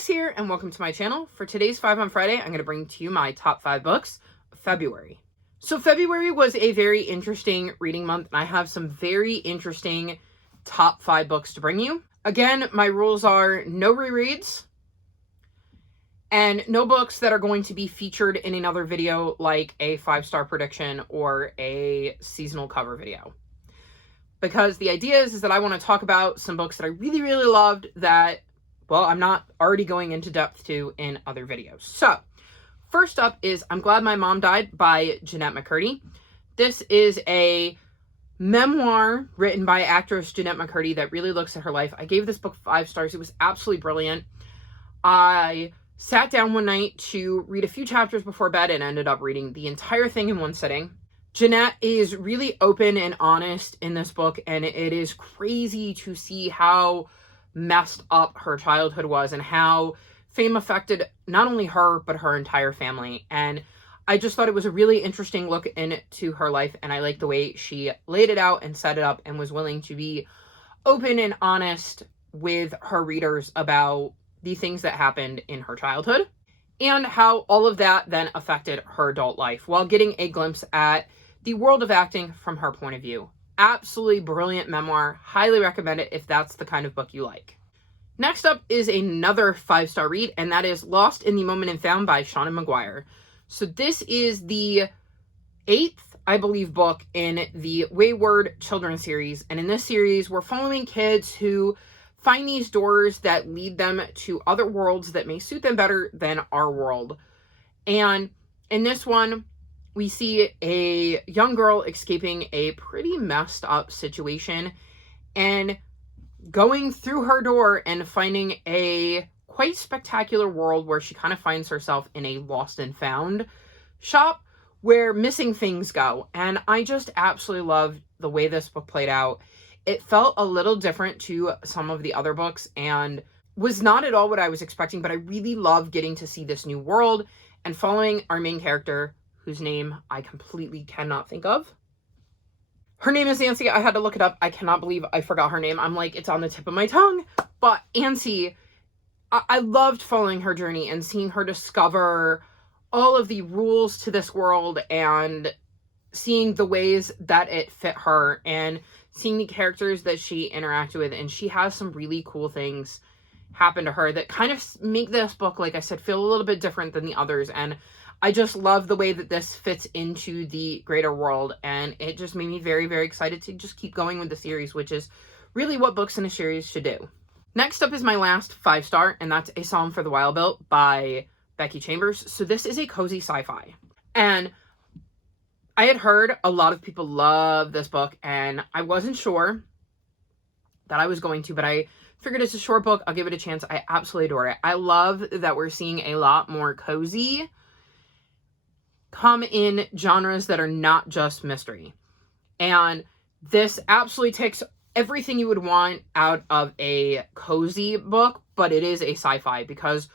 Chris here, and welcome to my channel. For today's 5 on Friday, I'm going to bring to you my top 5 books of February. So February was a very interesting reading month, and I have some very interesting top 5 books to bring you. Again, my rules are no rereads, and no books that are going to be featured in another video like a 5-star prediction or a seasonal cover video. Because the idea is that I want to talk about some books that I really, really loved that, well, I'm not already going into depth to in other videos. So, first up is I'm Glad My Mom Died by Jennette McCurdy. This is a memoir written by actress Jennette McCurdy that really looks at her life. I gave this book 5 stars. It was absolutely brilliant. I sat down one night to read a few chapters before bed and ended up reading the entire thing in one sitting. Jennette is really open and honest in this book, and it is crazy to see how messed up her childhood was and how fame affected not only her, but her entire family. And I just thought it was a really interesting look into her life, and I like the way she laid it out and set it up and was willing to be open and honest with her readers about the things that happened in her childhood and how all of that then affected her adult life while getting a glimpse at the world of acting from her point of view. Absolutely brilliant memoir. Highly recommend it if that's the kind of book you like. Next up is another 5-star read, and that is Lost in the Moment and Found by Seanan McGuire. So this is the 8th, I believe, book in the Wayward Children series. And in this series, we're following kids who find these doors that lead them to other worlds that may suit them better than our world. And in this one, we see a young girl escaping a pretty messed up situation and going through her door and finding a quite spectacular world where she kind of finds herself in a lost and found shop where missing things go. And I just absolutely loved the way this book played out. It felt a little different to some of the other books and was not at all what I was expecting, but I really love getting to see this new world and following our main character, whose name I completely cannot think of. Her name is Nancy. I had to look it up. I cannot believe I forgot her name. I'm like, it's on the tip of my tongue. But Nancy, I loved following her journey and seeing her discover all of the rules to this world and seeing the ways that it fit her and seeing the characters that she interacted with. And she has some really cool things happen to her that kind of make this book, like I said, feel a little bit different than the others. And I just love the way that this fits into the greater world, and it just made me very, very excited to just keep going with the series, which is really what books in a series should do. Next up is my last 5-star, and that's A Psalm for the Wild Built by Becky Chambers. So this is a cozy sci-fi, and I had heard a lot of people love this book, and I wasn't sure that I was going to, but I figured it's a short book. I'll give it a chance. I absolutely adore it. I love that we're seeing a lot more cozy come in genres that are not just mystery. And this absolutely takes everything you would want out of a cozy book, but it is a sci-fi because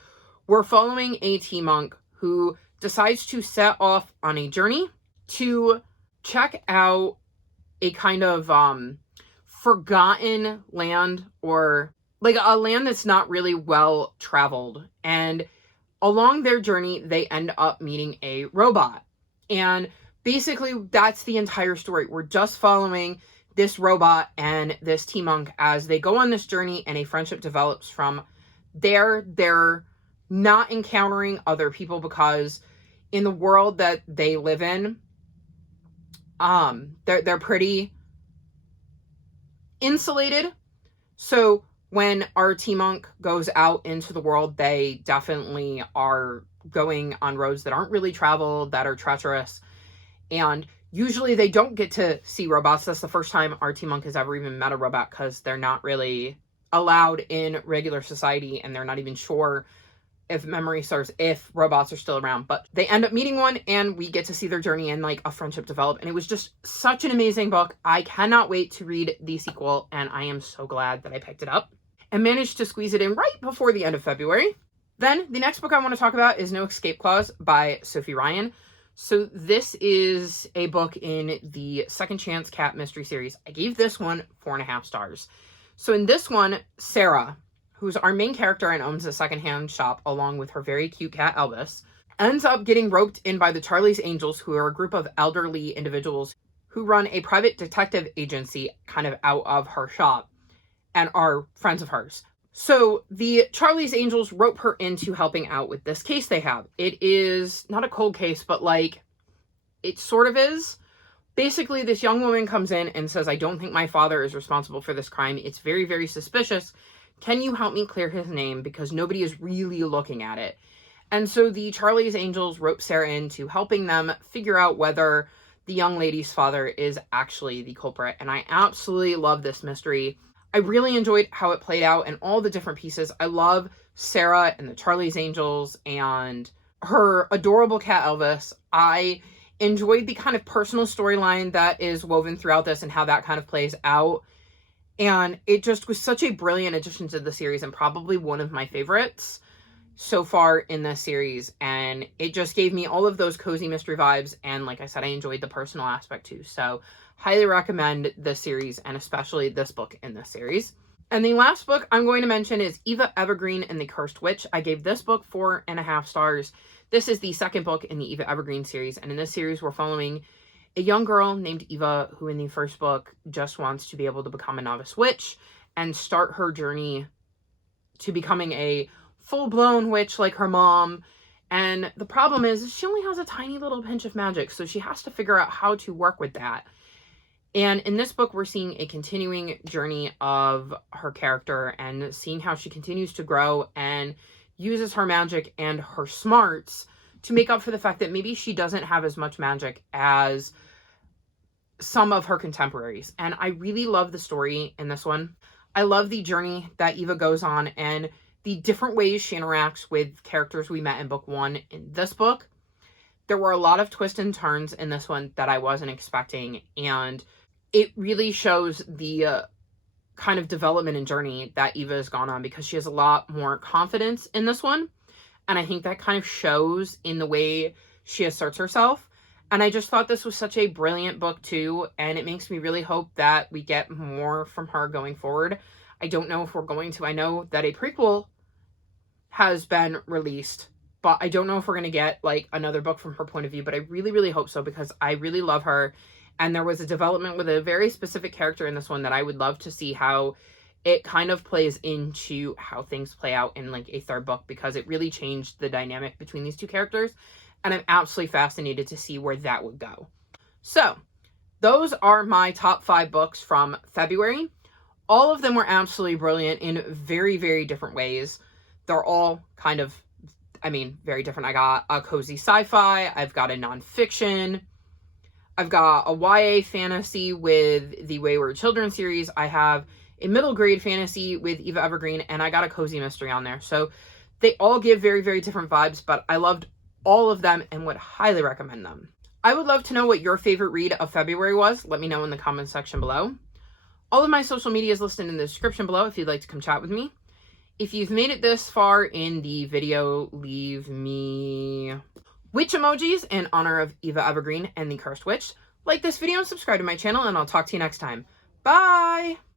we're following a tea monk who decides to set off on a journey to check out a kind of forgotten land, or like a land that's not really well traveled. And along their journey, they end up meeting a robot. And basically, that's the entire story. We're just following this robot and this tea monk as they go on this journey, and a friendship develops from there. They're not encountering other people because in the world that they live in, they're pretty insulated. So when our tea monk goes out into the world, they definitely are going on roads that aren't really traveled, that are treacherous. And usually they don't get to see robots. That's the first time our tea monk has ever even met a robot because they're not really allowed in regular society, and they're not even sure, if memory serves, if robots are still around. But they end up meeting one, and we get to see their journey and like a friendship develop. And it was just such an amazing book. I cannot wait to read the sequel, and I am so glad that I picked it up and managed to squeeze it in right before the end of February. Then the next book I want to talk about is No Escape Clause by Sophie Ryan. So this is a book in the Second Chance Cat Mystery series. I gave this one 4.5 stars. So in this one, Sarah, who's our main character and owns a secondhand shop along with her very cute cat Elvis, ends up getting roped in by the Charlie's Angels, who are a group of elderly individuals who run a private detective agency kind of out of her shop and are friends of hers. So the Charlie's Angels rope her into helping out with this case they have. It is not a cold case, but like it sort of is. Basically, this young woman comes in and says, I don't think my father is responsible for this crime. It's very, very suspicious. Can you help me clear his name? Because nobody is really looking at it. And so the Charlie's Angels rope Sarah into helping them figure out whether the young lady's father is actually the culprit. And I absolutely love this mystery. I really enjoyed how it played out and all the different pieces. I love Sarah and the Charlie's Angels and her adorable cat Elvis. I enjoyed the kind of personal storyline that is woven throughout this and how that kind of plays out. And it just was such a brilliant addition to the series and probably one of my favorites so far in this series. And it just gave me all of those cozy mystery vibes. And like I said, I enjoyed the personal aspect too. So highly recommend this series and especially this book in this series. And the last book I'm going to mention is Eva Evergreen and the Cursed Witch. I gave this book 4.5 stars. This is the second book in the Eva Evergreen series, and in this series we're following a young girl named Eva who in the first book just wants to be able to become a novice witch and start her journey to becoming a full-blown witch like her mom. And the problem is she only has a tiny little pinch of magic, so she has to figure out how to work with that. And in this book, we're seeing a continuing journey of her character and seeing how she continues to grow and uses her magic and her smarts to make up for the fact that maybe she doesn't have as much magic as some of her contemporaries. And I really love the story in this one. I love the journey that Eva goes on and the different ways she interacts with characters we met in book 1 in this book. There were a lot of twists and turns in this one that I wasn't expecting, and it really shows the kind of development and journey that Eva has gone on because she has a lot more confidence in this one. And I think that kind of shows in the way she asserts herself. And I just thought this was such a brilliant book too. And it makes me really hope that we get more from her going forward. I don't know if we're going to. I know that a prequel has been released, but I don't know if we're going to get like another book from her point of view. But I really, really hope so because I really love her. And there was a development with a very specific character in this one that I would love to see how it kind of plays into how things play out in like a third book, because it really changed the dynamic between these two characters. And I'm absolutely fascinated to see where that would go. So those are my top 5 books from February. All of them were absolutely brilliant in very, very different ways. They're all kind of, very different. I got a cozy sci-fi. I've got a nonfiction. I've got a YA fantasy with the Wayward Children series. I have a middle grade fantasy with Eva Evergreen, and I got a cozy mystery on there. So they all give very, very different vibes, but I loved all of them and would highly recommend them. I would love to know what your favorite read of February was. Let me know in the comments section below. All of my social media is listed in the description below if you'd like to come chat with me. If you've made it this far in the video, leave me witch emojis in honor of Eva Evergreen and the Cursed Witch. Like this video and subscribe to my channel, and I'll talk to you next time. Bye!